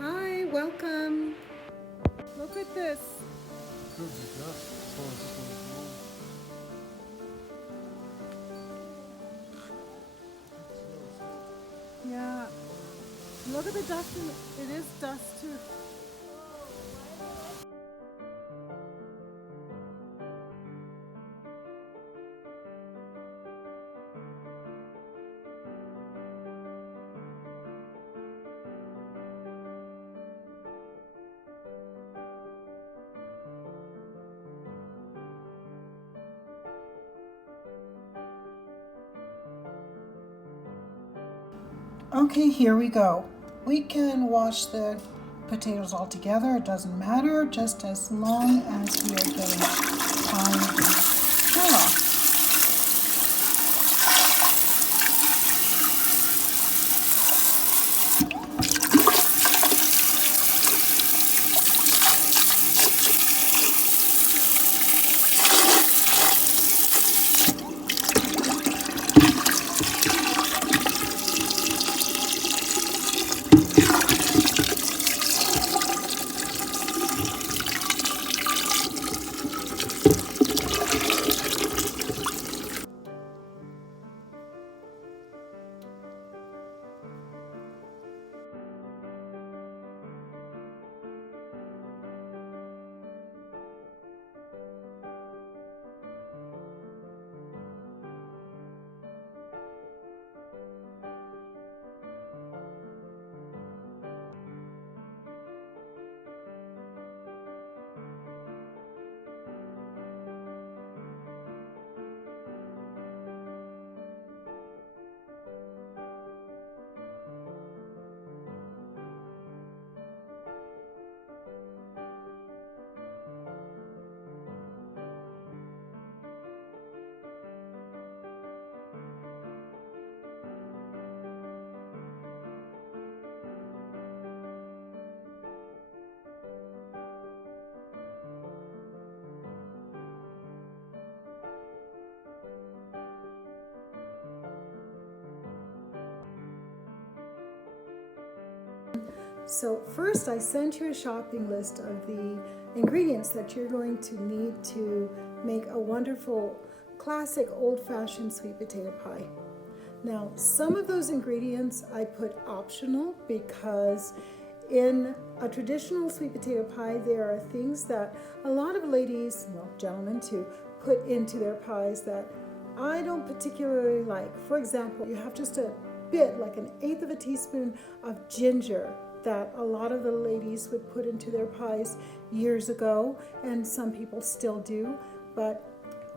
Hi, welcome. Look at this. Good with that, as long as this one is warm. Yeah, look at the dust. It is dust too. Okay, here we go. We can wash the potatoes all together. It doesn't matter, just as long as we are getting all the shell off. So first I sent you a shopping list of the ingredients that you're going to need to make a wonderful classic old-fashioned sweet potato pie. Now, some of those ingredients I put optional because in a traditional sweet potato pie, there are things that a lot of ladies, well, gentlemen too, put into their pies that I don't particularly like. For example, you have just a bit, like an eighth of a teaspoon of ginger that a lot of the ladies would put into their pies years ago, and some people still do, but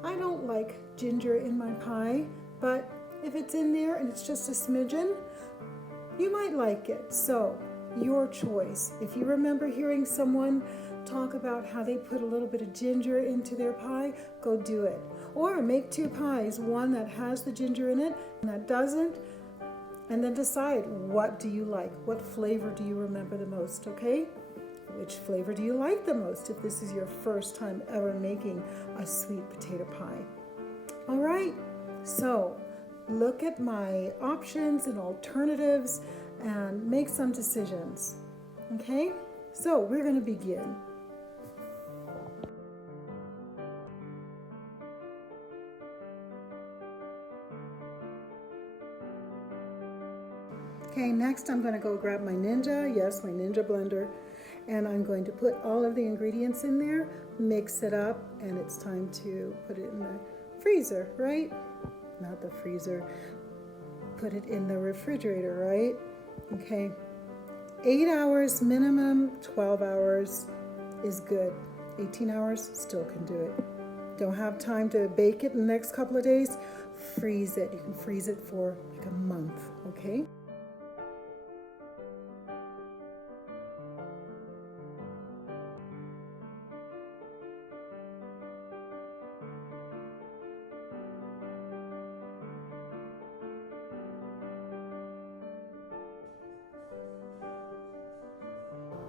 I don't like ginger in my pie, but if it's in there and it's just a smidgen, you might like it. So, your choice. If you remember hearing someone talk about how they put a little bit of ginger into their pie, go do it. Or make two pies, one that has the ginger in it and that doesn't, and then decide, what do you like? What flavor do you remember the most, okay? Which flavor do you like the most if this is your first time ever making a sweet potato pie? All right, so look at my options and alternatives and make some decisions, okay? So we're gonna begin. Okay, next I'm gonna go grab my Ninja, yes, my Ninja blender, and I'm going to put all of the ingredients in there, mix it up, and it's time to put it in the freezer, right? Not the freezer, put it in the refrigerator, right? Okay, 8 hours minimum, 12 hours is good. 18 hours, still can do it. Don't have time to bake it in the next couple of days, freeze it. You can freeze it for like a month, okay?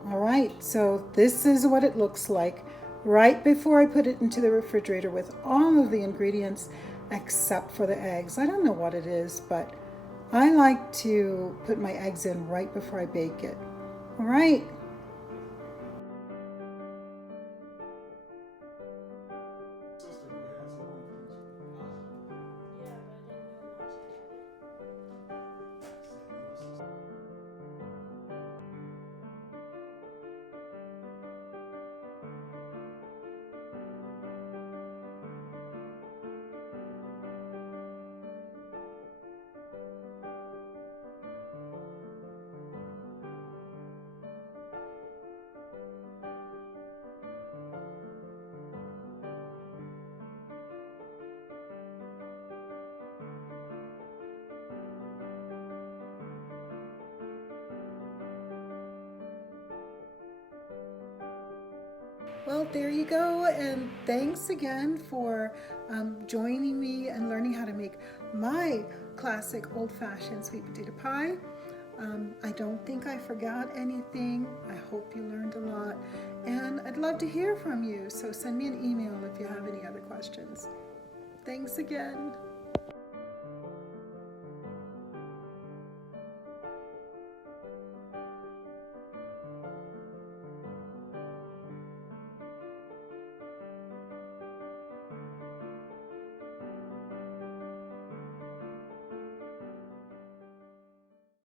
All right, so this is what it looks like right before I put it into the refrigerator with all of the ingredients except for the eggs. I don't know what it is, but I like to put my eggs in right before I bake it. All right. Well, there you go, and thanks again for joining me and learning how to make my classic old-fashioned sweet potato pie. I don't think I forgot anything. I hope you learned a lot, and I'd love to hear from you, so send me an email if you have any other questions. Thanks again.